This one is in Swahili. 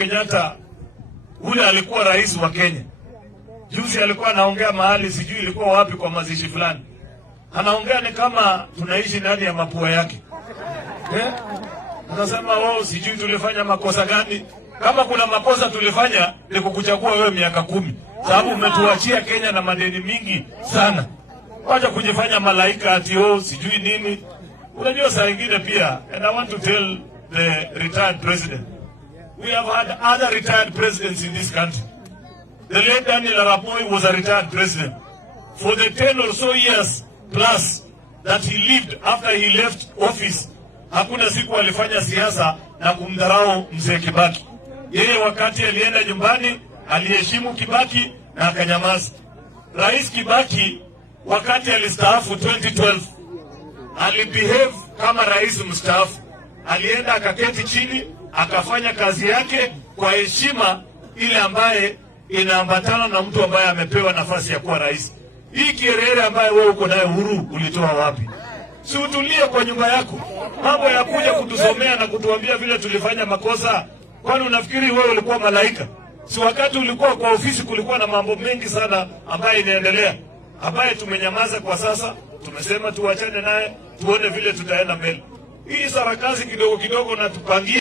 Kenyatta, ule alikuwa rais wa Kenya. Juzi alikuwa anaongea mahali, sijui ilikuwa wapi, kwa mazishi fulani. Anaongea ni kama tunaishi ndani ya mapua yake. Anasema sijui tulifanya makosa gani. Kama kuna makosa tulifanya ni kukuchagua wewe miaka 10. Sababu umetuachia Kenya na madeni mingi sana. Wacha kujifanya malaika ati sijui nini. Unajua saa nyingine pia, and I want to tell the retired president, we have had other retired presidents in this country. The late Daniel Arap Moi was a retired president. For the 10 or so years plus that he lived after he left office, hakuna siku alifanya siasa na kumdharau mzee Kibaki. Yeye wakati alienda nyumbani, aliheshimu Kibaki na akanyamaza. Rais Kibaki wakati alistaafu 2012, alibehave kama rais mstaafu. Alienda akaketi chini, akafanya kazi yake kwa heshima ile ambaye inaambatana na mtu ambaye amepewa nafasi ya kuwa rais. Hii kiherehere ambaye wewe uko nayo huru ulitoa wapi? Si utulie kwa nyumba yako. Mambo ya kuja kutusomea na kutuambia vile tulifanya makosa. Kwani unafikiri wewe ulikuwa malaika? Si wakati ulikuwa kwa ofisi kulikuwa na mambo mengi sana ambaye inaendelea, ambaye tumenyamaza kwa sasa. Tumesema tuachane naye, tuone vile tutaenda mbele. Hii sarakazi kidogo kidogo na tupangie